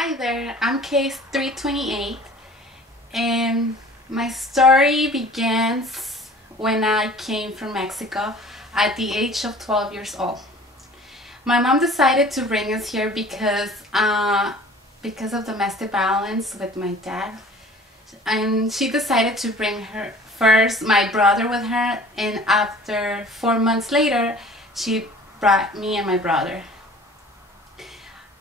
Hi there, I'm Case 328, and my story begins when I came from Mexico at the age of 12 years old. My mom decided to bring us here because of domestic violence with my dad, and she decided to bring her first my brother with her, and after 4 months later she brought me and my brother.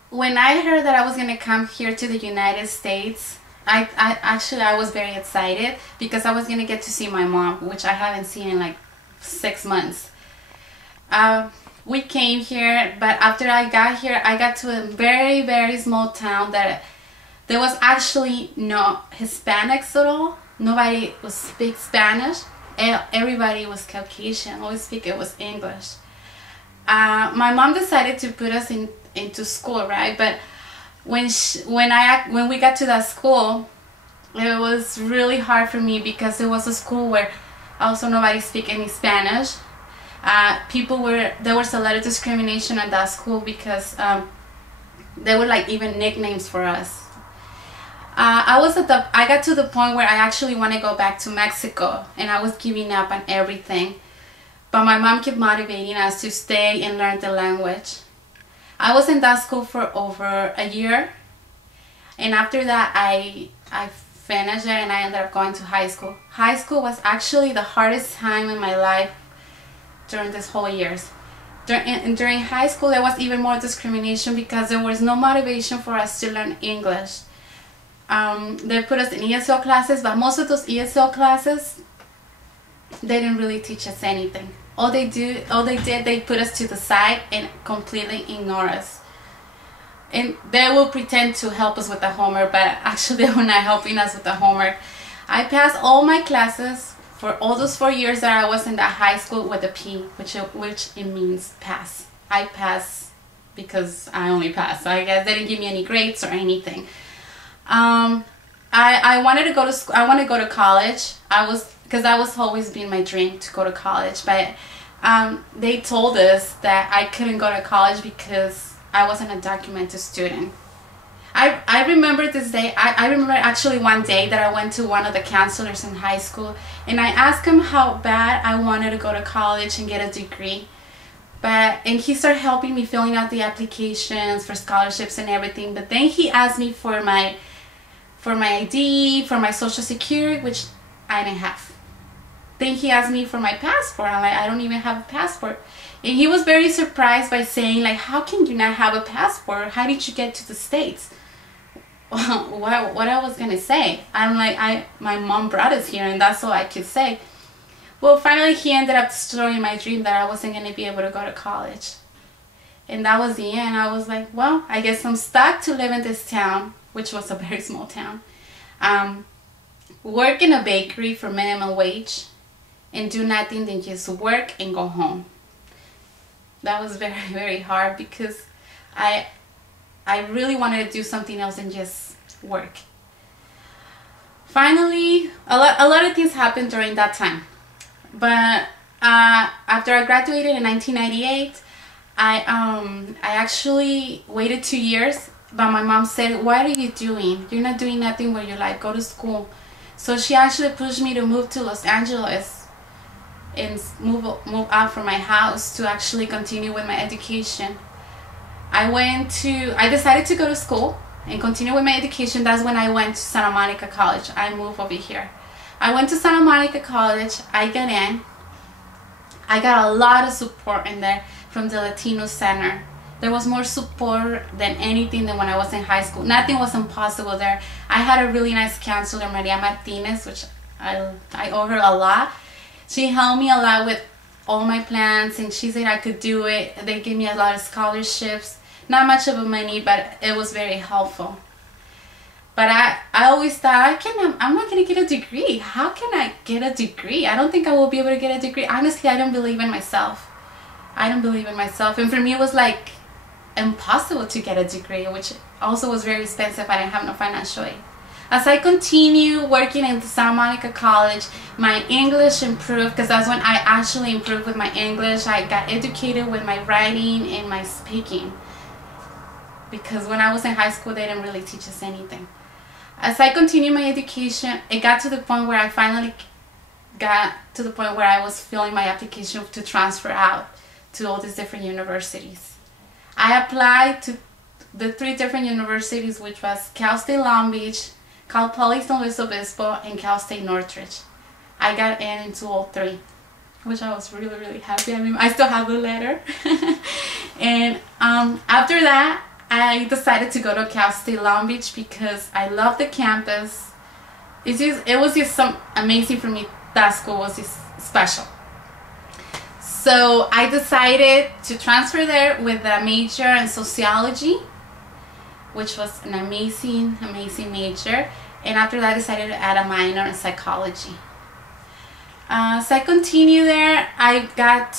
When I heard that I was going to come here to the United States, I was very excited because I was going to get to see my mom, which I haven't seen in like 6 months. We came here, but after I got here, I got to a very, very small town that there was actually no Hispanics at all. Nobody would speak Spanish. Everybody was Caucasian. All it was English. My mom decided to put us into school, right? But when we got to that school, it was really hard for me because it was a school where also nobody speak any Spanish. There was a lot of discrimination at that school because there were like even nicknames for us. I got to the point where I actually want to go back to Mexico, and I was giving up on everything. But my mom kept motivating us to stay and learn the language. I was in that school for over a year, and after that I finished it and I ended up going to high school. High school was actually the hardest time in my life during this whole years. During high school there was even more discrimination because there was no motivation for us to learn English. They put us in ESL classes, but most of those ESL classes, they didn't really teach us anything. All they did, they put us to the side and completely ignore us. And they will pretend to help us with the homework, but actually they were not helping us with the homework. I passed all my classes for all those 4 years that I was in that high school with a P, which it means pass. I passed because I only passed. So I guess they didn't give me any grades or anything. I wanted to go to school. I want to go to college. Because that was always been my dream, to go to college, but they told us that I couldn't go to college because I wasn't a documented student. I remember this day. I remember actually one day that I went to one of the counselors in high school, and I asked him how bad I wanted to go to college and get a degree. And he started helping me filling out the applications for scholarships and everything. But then he asked me for my ID, for my social security, which I didn't have. Then he asked me for my passport. I'm like, I don't even have a passport. And he was very surprised by saying, like, how can you not have a passport? How did you get to the States? What I was gonna say? I'm like, my mom brought us here, and that's all I could say. Well, finally he ended up destroying my dream that I wasn't gonna be able to go to college. And that was the end. I was like, well, I guess I'm stuck to live in this town, which was a very small town. Work in a bakery for minimum wage and do nothing than just work and go home. That was very, very hard because I really wanted to do something else than just work. Finally, a lot of things happened during that time. But after I graduated in 1998, I actually waited 2 years, but my mom said, what are you doing? You're not doing nothing where you like, go to school. So she actually pushed me to move to Los Angeles and move out from my house to actually continue with my education. I decided to go to school and continue with my education. That's when I went to Santa Monica College. I moved over here. I went to Santa Monica College. I got in. I got a lot of support in there from the Latino Center. There was more support than anything than when I was in high school. Nothing was impossible there. I had a really nice counselor, Maria Martinez, which I owe her a lot. She helped me a lot with all my plans, and she said I could do it. They gave me a lot of scholarships. Not much of a money, but it was very helpful. But I always thought, I'm not going to get a degree. How can I get a degree? I don't think I will be able to get a degree. Honestly, I don't believe in myself. I don't believe in myself. And for me, it was like impossible to get a degree, which also was very expensive. I didn't have no financial aid. As I continue working in Santa Monica College, my English improved, because that's when I actually improved with my English. I got educated with my writing and my speaking. because when I was in high school, they didn't really teach us anything. As I continued my education, it got to the point where I finally got to the point where I was filling my application to transfer out to all these different universities. I applied to the 3 different universities, which was Cal State Long Beach, Cal Poly San Luis Obispo, and Cal State Northridge. I got into all 3, which I was really, really happy. I mean, I still have the letter. And after that, I decided to go to Cal State Long Beach because I love the campus. It was just some amazing for me. That school was just special. So I decided to transfer there with a major in sociology, which was an amazing, amazing major. And after that, I decided to add a minor in psychology. So I continued there. I got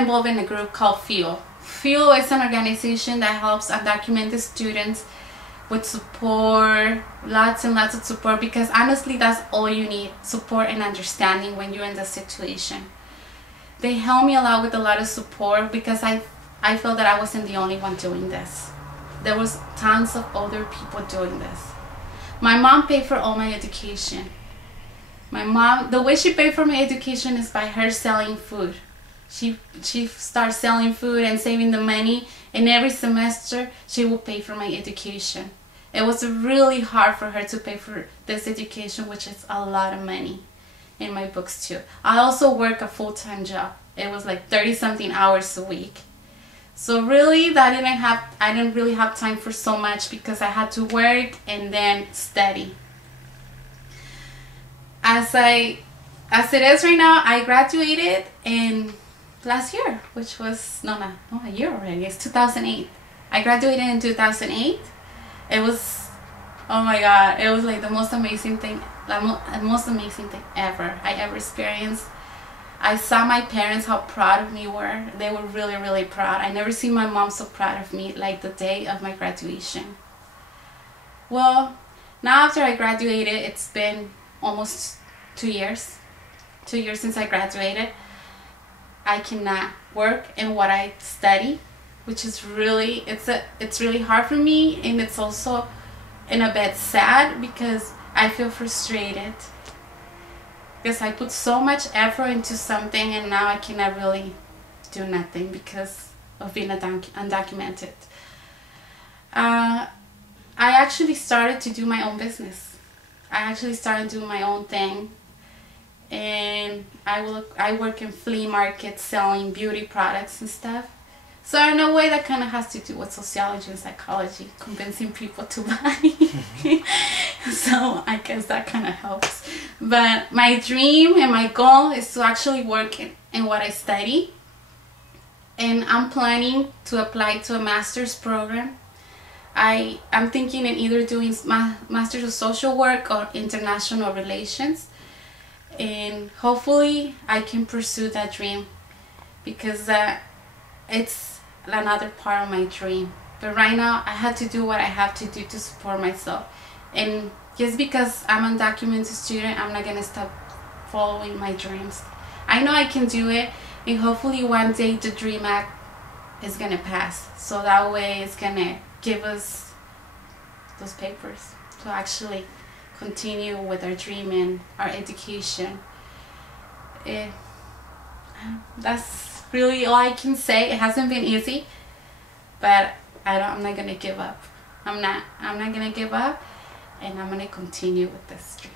involved in a group called FUEL. FUEL is an organization that helps undocumented students with support, lots and lots of support, because honestly, that's all you need, support and understanding when you're in this situation. They helped me a lot with a lot of support because I felt that I wasn't the only one doing this. There was tons of other people doing this. My mom paid for all my education. My mom, the way she paid for my education is by her selling food. She started selling food and saving the money, and every semester she will pay for my education. It was really hard for her to pay for this education, which is a lot of money, in my books too. I also work a full-time job. It was like 30-something hours a week. So really, I didn't really have time for so much because I had to work and then study. As it is right now, I graduated in last year, which was not a year already. It's 2008. I graduated in 2008. It was, oh my God, it was like the most amazing thing, the most amazing thing ever I ever experienced. I saw my parents, how proud of me were. They were really, really proud. I never seen my mom so proud of me like the day of my graduation. Well, now after I graduated, it's been almost 2 years. 2 years since I graduated. I cannot work in what I study, which is really, it's really hard for me, and it's also in a bit sad because I feel frustrated because I put so much effort into something and now I cannot really do nothing because of being undocumented. I actually started to do my own business. I actually started doing my own thing. And I work in flea markets selling beauty products and stuff. So in a way that kind of has to do with sociology and psychology, convincing people to buy. So I guess that kind of helps. But my dream and my goal is to actually work in what I study. And I'm planning to apply to a master's program. I'm thinking in either doing Master's of Social Work or International Relations. And hopefully I can pursue that dream because it's another part of my dream. But right now I have to do what I have to do to support myself. And just because I'm an undocumented student, I'm not going to stop following my dreams. I know I can do it, and hopefully one day the DREAM Act is going to pass. So that way it's going to give us those papers to actually continue with our dream and our education. That's really all I can say. It hasn't been easy, but I'm not gonna give up. I'm not gonna give up, and I'm gonna continue with this dream.